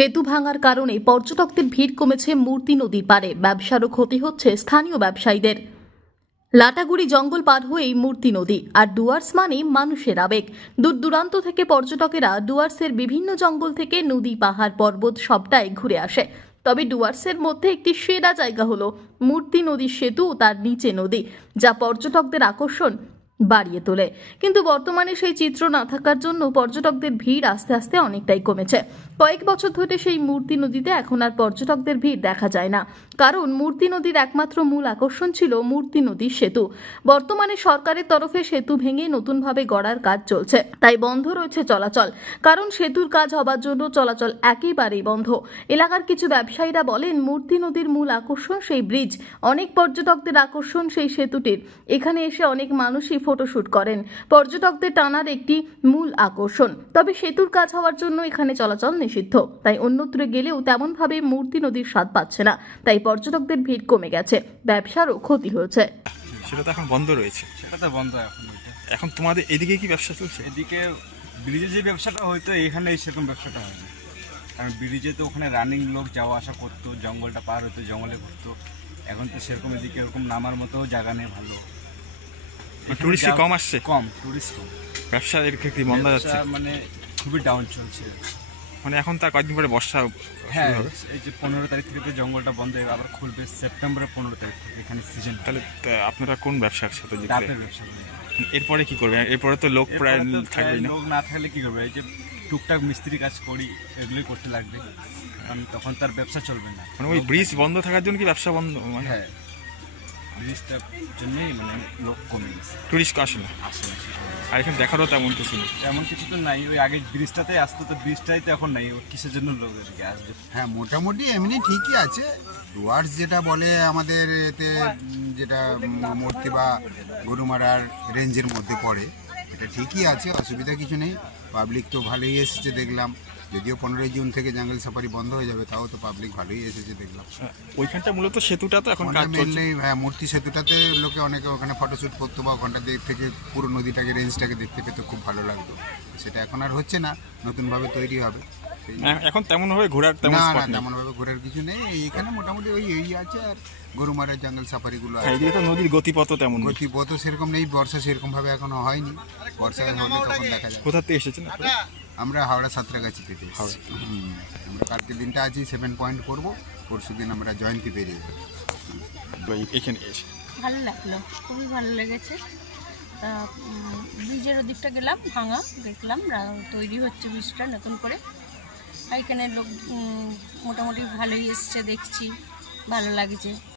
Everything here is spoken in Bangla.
সেতু ভাঙার কারণে পর্যটকদের ভিড় কমেছে মূর্তি নদীর পাড়ে। ব্যবসারও ক্ষতি হচ্ছে স্থানীয় ব্যবসায়ীদের। লাটাগুড়ি জঙ্গল পার হয়েই মূর্তি নদী, আর ডুয়ার্স মানে মানুষের আবেগ। দূর দূরান্ত থেকে পর্যটকেরা ডুয়ার্সের বিভিন্ন জঙ্গল থেকে নদী, পাহাড়, পর্বত সবটাই ঘুরে আসে। তবে ডুয়ার্সের মধ্যে একটি সেরা জায়গা হলো মূর্তি নদীর সেতু ও তার নিচে নদী, যা পর্যটকদের আকর্ষণ বাড়িয়ে তোলে। কিন্তু বর্তমানে সেই চিত্র না থাকার জন্য পর্যটকদের ভিড় আস্তে আস্তে অনেকটাই কমেছে। কয়েক বছর ধরে সেই মূর্তি নদীতে এখন আর পর্যটকদের ভিড় দেখা যায় না, কারণ মূর্তি নদীর একমাত্র মূল আকর্ষণ ছিল মূর্তি নদীর সেতু। বর্তমানে সরকারের তরফে সেতু ভেঙে নতুনভাবে গড়ার কাজ চলছে, তাই বন্ধ রয়েছে চলাচল। কারণ সেতুর কাজ হবার জন্য চলাচল একেবারেই বন্ধ। এলাকার কিছু ব্যবসায়ীরা বলেন, মূর্তি নদীর মূল আকর্ষণ সেই ব্রিজ, অনেক পর্যটকদের আকর্ষণ সেই সেতুটির। এখানে এসে অনেক মানুষই ফটোশুট করেন, পর্যটকদের টানার একটি মূল আকর্ষণ। তবে সেতুর কাজ হওয়ার জন্য এখানে চলাচল নিষিদ্ধ, তাই অন্যত্র গেলেও তেমন ভাবে মূর্তি নদীর স্বাদ পাচ্ছে না। তাই পর্যটকদের ভিড় কমে গেছে, ব্যবসারও ক্ষতি হয়েছে। সেটা তো এখন বন্ধ রয়েছে। সেটা তো বন্ধ এখন তোমাদের এদিকে কি ব্যবসা চলছে? এদিকে ব্রিজে যে ব্যবসাটা হয়তো এখানে সেরকম ব্যবসাটা হয় না, কারণ ব্রিজে তো ওখানে রানিং লোক যাওয়া আসা করতো, জঙ্গলটা পার হতো, জঙ্গলে ঘুরতো। এখন তো সেরকম এদিকে এরকম নামার মতো জায়গা নেই ভালো, টুরিস্ট কম আসছে, টুরিস্ট কম, ব্যবসা এর ক্ষেত্রে বন্ধ যাচ্ছে, মানে খুবই ডাউন চলছে। মানে এখন তার কয়েকদিন পরে বর্ষা হ্যাঁ, এই যে 15 তারিখ থেকে তো জঙ্গলটা বন্ধ হয়ে আবার খুলবে সেপ্টেম্বরের 15 তারিখ থেকে। এখানে সিজন। তাহলে আপনারা কোন ব্যবসার সাথে যুক্ত? ডাবের ব্যবসা। এরপরে কি করবে? এরপরে তো লোক প্রায় থাকবেই না। লোক না থাকলে কি করবে? এই যে টুকটাক মিস্ত্রি কাজ করি, এগুলোই করতে লাগবে, কারণ তখন তার ব্যবসা চলবে না। মানে ওই ব্রিজ বন্ধ থাকার জন্য কি ব্যবসা বন্ধ? মানে হ্যাঁ, ব্রিজটার জন্যই মানে লোক কমে গেছে, টুরিস্ট আসে না। আর এখানে দেখারও তেমন কিছু নেই, তেমন কিছু তো নাই। ওই আগে ব্রিজটাতে আসতো, তো ব্রিজটাই তো এখন নাই। কিসের জন্য লোক এদিকে আসবে? হ্যাঁ, মোটামুটি এমনি ঠিকই আছে। ডুয়ার্স যেটা বলে আমাদের এতে, যেটা মূর্তি বা গরুমারার রেঞ্জের মধ্যে পড়ে, এটা ঠিকই আছে, অসুবিধা কিছু নেই। পাবলিক তো ভালোই এসেছে দেখলাম, যদিও 15 জুন থেকে জঙ্গল সাফারি বন্ধ হয়ে যাবে, তাও তো পাবলিক ভালোই এসেছে দেখলাম। ওইখানটা মূলত সেতুটা তো এখন কাজ চলছে। হ্যাঁ, মূর্তি সেতুটাতে লোকে অনেকে ওখানে ফটোশ্যুট করতো, বা ওখানটা থেকে পুরো নদীটাকে, রেঞ্জটাকে দেখতে পেতে খুব ভালো লাগতো। সেটা এখন আর হচ্ছে না, নতুনভাবে তৈরি হবে। এখন তেমন ভাবে ঘোরার তেমন স্পট নেই, তেমন ভাবে ঘোরার কিছু নেই। এখানে মোটামুটি ওই এই আছে, আর গরুমারা জঙ্গল সাফারি গুলো আছে। এদিকে তো নদীর গতিপথ তেমন নেই। গতিপথ সেরকম নেই, বর্ষা সেরকম ভাবে এখনো হয়নি। বর্ষা হলে তখন দেখা যাবে। কোথা থেকে এসেছেন? আমরা হাওড়া সাঁতরাগাছি থেকে এসেছি। আমরা কালকে দিনটা আছি 7 পয়েন্ট করবো, পরশু দিন আমরা জয়ন্তী পেরিয়ে যাবো। এখানে এসে ভালো লাগলো, খুবই ভালো লেগেছে। ব্রিজের ওদিকটা গেলাম, ভাঙা দেখলাম, তৈরি হচ্ছে ব্রিজটা নতুন করে। এখানে লোক মোটামুটি ভালোই এসছে, দেখছি ভালো লাগছে।